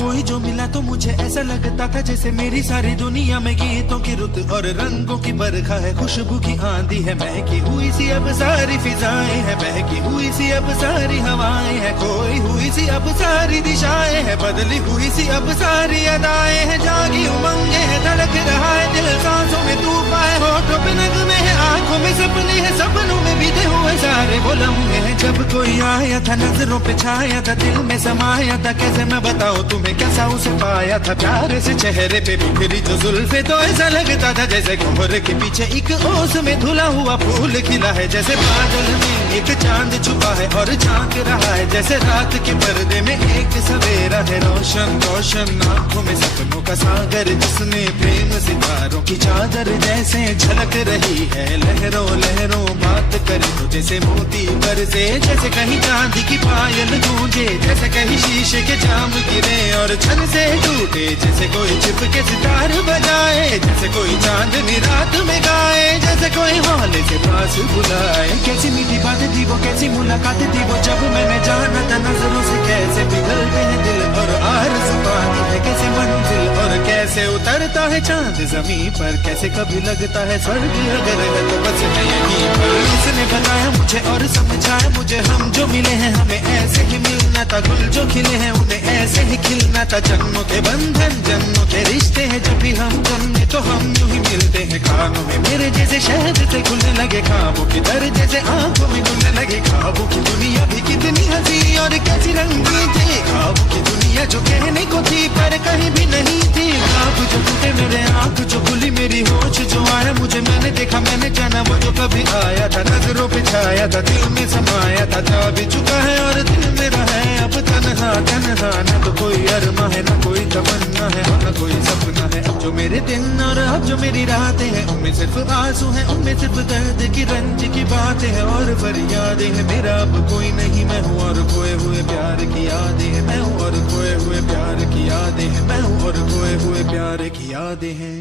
कोई जो मिला तो मुझे ऐसा लगता था जैसे मेरी सारी दुनिया में गीतों की रुत और रंगों की बरखा है, खुशबू की आंधी है, महकी हुई सी अब सारी फिजाएं है, बहकी हुई सी अब सारी हवाएं है, खोई हुई सी अब सारी दिशाएं है, बदली हुई सी अब सारी अदाएं है, जागी उमंगे है, धड़क रहा है दिल, सांसों में तूफान है, होठों पे नगमे है, आंखों में सपने हैं, सपनों में बीते हुए सारे वो लम्हे हैं। जब कोई आया था नजरों पे छाया था, दिल में समाया था, कैसे मैं बताऊं तुम्हें कैसा उसे पाया था, प्यार से चेहरे पे बिखरी जो जुल्फे, तो ऐसा लगता था जैसे कोहरे के पीछे एक ओस में धुला हुआ फूल खिला है, जैसे बादल में एक चांद छुपा है और झांक रहा है, जैसे रात के पर्दे में एक सवेरा है, रोशन रोशन आंखों में सपनों का सागर, जिसने प्रेम सितारों की चादर जैसे झलक रही है, लहरों लहरों बात करे तो जैसे मोती बरसे, जैसे कहीं चांदी की पायल गूंजे, जैसे कहीं शीशे के जाम गिरे और छन से टूटे, जैसे कोई छिप के सितार बजाए, जैसे कोई चांदनी रात में गाए, जैसे कोई हौले से पास बुलाए। कैसी मीठी बात थी वो, कैसी मुलाकात थी वो, जब मैंने जाना था नजरों से कैसे पिघलते हैं दिल और आरज़ू पाती है कैसे मंजिल, और कैसे उतरता है चांद जमीन पर, कैसे कभी लगता है स्वर्ग अगर है तो बस मैं यहीं पर। उसने बताया मुझे और समझाया मुझे, हम जो मिले हैं हमें ऐसे ही मिलना था, गुल जो खिले हैं उन्हें ऐसे ही खिलना था, जन्मों के बंधन जन्मों के रिश्ते हैं, जब भी हम जन्मे तो हम यूं ही मिलते हैं, कानों में मेरे जैसे शहद से खुलने लगे ख्वाबों की दर, जैसे आंखों में घुलने लगे ख्वाबों की दुनिया भी कितनी हंसी और कैसी रंगीन थी, ख्वाबों की दुनिया जो कहने को थी पर कहीं भी नहीं थी, ख्वाब जो टूटे मेरे आंख जो खुली मेरी होश जो आया मुझे, मैंने देखा मैंने जाना वो जो कभी आया था, नजरों पे छाया था, दिल में समाया था, जा भी चुका है और दिल मेरा है अब तन्हा तन्हा, न तो कोई अरमा है न कोई तमन्ना है न कोई सपना है, अब जो मेरे दिन और अब जो मेरी रातें हैं उनमें सिर्फ आंसू हैं, उनमें सिर्फ दर्द की रंज की बातें हैं और फरियादें हैं, मेरा अब कोई नहीं मैं हूँ और खोए हुए प्यार की यादें हैं, मैं हूँ और खोए हुए प्यार की यादें हैं, मैं हूँ और खोए हुए प्यार की यादें हैं।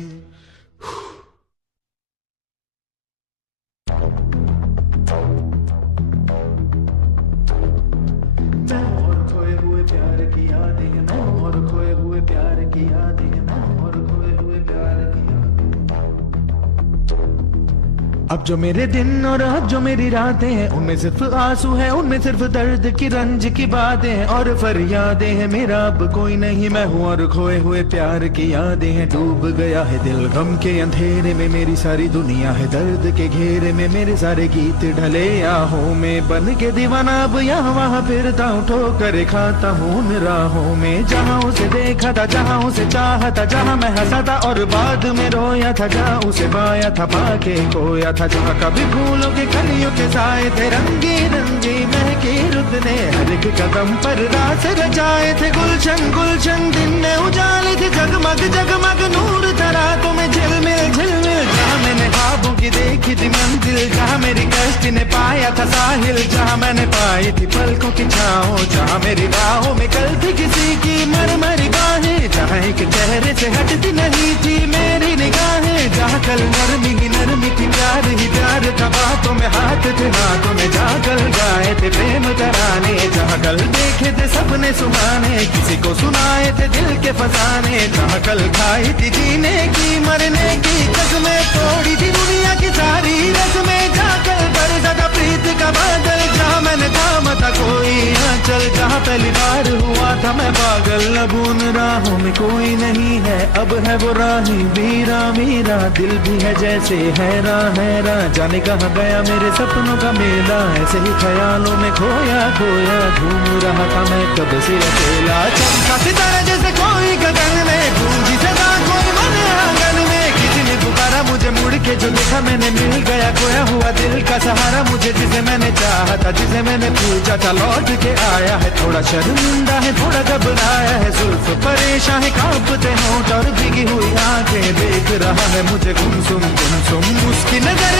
अब जो मेरे दिन और अब जो मेरी रातें हैं उनमें सिर्फ आंसू हैं, उनमें सिर्फ दर्द की रंज की बातें हैं और फरियादें हैं, मेरा अब कोई नहीं मैं हूँ और खोए हुए प्यार की यादें हैं, डूब गया है दिल गम के अंधेरे में, मेरी सारी दुनिया है दर्द के घेरे में, मेरे सारे गीत ढले आहों में, बन के दीवाना अब यहाँ वहाँ फिरता हूँ, ठोकर खाता हूँ उन राहों में, जहाँ उसे देखा था जहाँ उसे चाहा था, जहाँ मैं हंसा था और बाद में रोया था, जहाँ उसे पाया था पाके खोया था, जहाँ कभी फूलों के कलियों के साए थे, रंगी रंगी महकी रुत ने हर एक कदम पर रास रचाए थे, गुलशन गुलशन दिन में उजाले थे, जगमग जगमग नूर था रातों में झिलमिल झिलमिल, जहाँ मैंने ख्वाबों की देखी थी मंजिल, जहाँ मेरी कश्ती ने पाया था साहिल, जहाँ मैंने पाई थी पलकों की छाओ, जहाँ मेरी राहों में कल थी किसी की मरमरी बाहें, जहाँ एक चेहरे से हटती नहीं थी मेरी निगाहें, जहाँ कल नरमी ही नरमी थी प्यार ही प्यार था, बातों में हाथ थे हाथों में, जहाँ कल गाए थे प्रेम तराने, जहाँ कल देखे थे सपने सुहाने, किसी को सुनाए थे दिल के फसाने, जहाँ कल खाई थी जीने की मरने की कसमें, तोड़ी थी दुनिया की सारी रस्में, जहाँ कल बरसा था प्रीत का बादल, जहाँ मैंने थामा था कोई आंचल, जहाँ पहली बार हुआ था मैं पागल, अब उन राहों में कोई नहीं है, अब है वो राही वीरा वीरा, दिल भी है जैसे हैरान हैरान, जाने कहाँ गया मेरे सपनों का मेला, ऐसे ही ख्यालों में खोया खोया घूम रहा था मैं कब से अकेला, चमका सितारा जैसे कोई गगन में, गूंजी सदा कोई मन आंगन में, किसी ने पुकारा मुझे मुड़ के जो देखा मैंने, मिल गया खोया हुआ दिल का सहारा मुझे, जिसे मैंने चाहा था जिसे मैंने पूछा था लौट के आया है, थोड़ा शर्मिंदा है थोड़ा घबराया है, जुल्फ परेशान है कांपते होंठ और भीगी हुई आंखें, देख रहा है मुझे गुमसुम गुमसुम, उसकी नजर